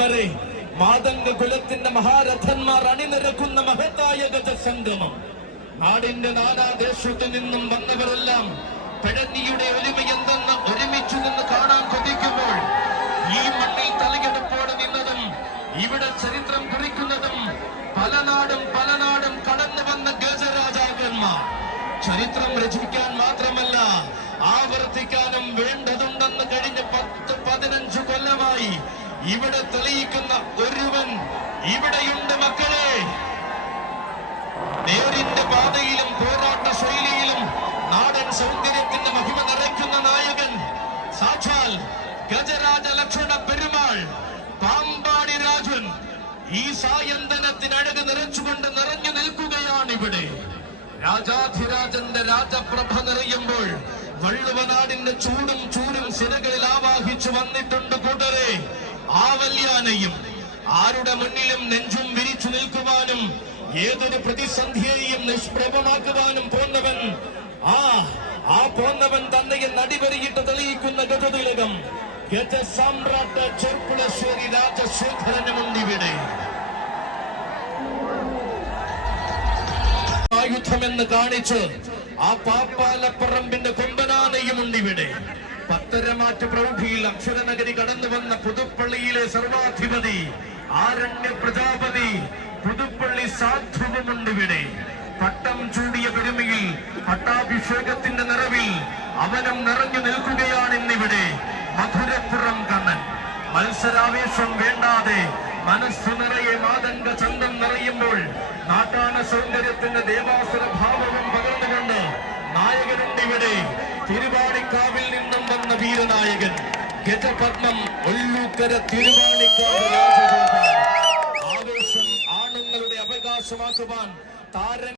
വരെ മാതംഗ കുലത്തിന്റെ മഹാരഥന്മാർ അണിനിരക്കുന്ന മഹത്തായ ഗജസംഗമം. നാടിന്റെ നാനാദേശത്തു നിന്നും വന്നവരെല്ലാം പഴനിയുടെ ഒലിമയെന്തെന്ന് ഒരുമിച്ചു നിന്ന് കാണാൻ കൊതിക്കുമ്പോൾ ഈ മണ്ണിൽ തലകെടുപ്പോടെ നിന്നതും ഇവിടെ ചരിത്രം കുറിക്കുന്നതും പല നാടും പല നാടും കടന്നു വന്ന ഗജരാജാക്കന്മാർ. ചരിത്രം രചിക്കാൻ മാത്രമല്ല ഇവിടെ തെളിയിക്കുന്ന ഒരുവൻ ഇവിടെയുണ്ട് മക്കളെ. നേരിന്റെ പാതയിലും പോരാട്ട ശൈലിയിലും നാടൻ സൗന്ദര്യത്തിന്റെ മഹിമ നിറയ്ക്കുന്ന നായകൻ സാക്ഷാൽ ഗജരാജ ലക്ഷണ പെരുമാൾ പാമ്പാടി രാജൻ. ഈ സായന്തനത്തിന് അഴക് നിറച്ചുകൊണ്ട് നിറഞ്ഞു നിൽക്കുകയാണ് ഇവിടെ. രാജാധിരാജന്റെ രാജപ്രഭ നിറയുമ്പോൾ വള്ളുവനാടിന്റെ ചൂടും ചൂരും സിരകളിൽ ആവാഹിച്ചു വന്നിട്ടുണ്ട് കൂട്ടരെ. ആവല്യാനയും ആരുടെ മുന്നിലും നെഞ്ചും വിരിച്ചു നിൽക്കുവാനും ഏതൊരു പ്രതിസന്ധിയെയും നിഷ്പ്രഭമാക്കുവാനും പോന്നവൻ ആ ആ പോന്നവൻ തന്നെ നടിവരിയിട്ട് തെളിയിക്കുന്ന ഗതതിലകം ഗജ സാമ്രാട്ട് ചെർപ്പുളശ്ശേരി ആയുധമെന്ന് കാണിച്ച് ആ പാപ്പാലപ്പറമ്പിന്റെ കൊമ്പനാനയുമുണ്ട് ഇവിടെ പത്തരമാറ്റ പ്രൗഢിയിൽ അക്ഷരനഗരി കടന്നു വന്ന പുതുപ്പള്ളിയിലെ സർവാധിപതി ആരണ്യ പ്രജാപതി പുതുപ്പള്ളി സാധ്വമുണ്ട് ഇവിടെ. പട്ടം ചൂടിയ പെരുമയിൽ പട്ടാഭിഷേകത്തിന്റെ നിറവിൽ അവനം നിറഞ്ഞു നിൽക്കുകയാണ് ഇന്നിവിടെ മധുരപ്പുറം കണ്ണൻ. മത്സരാവേശം വേണ്ടാതെ മനസ്സു നിറയെ മാതംഗ ചന്തം നിറയുമ്പോൾ നാട്ടാന സൗന്ദര്യത്തിന്റെ ദേവാസുര തിരുവാണിക്കാവിൽ നിന്നും വന്ന വീരനായകൻ ഗജപത്മം ഒല്ലൂക്കര തിരുവാണിക്കാവ് ആവേശം ആണുങ്ങളുടെ അവകാശമാക്കുവാൻ താരൻ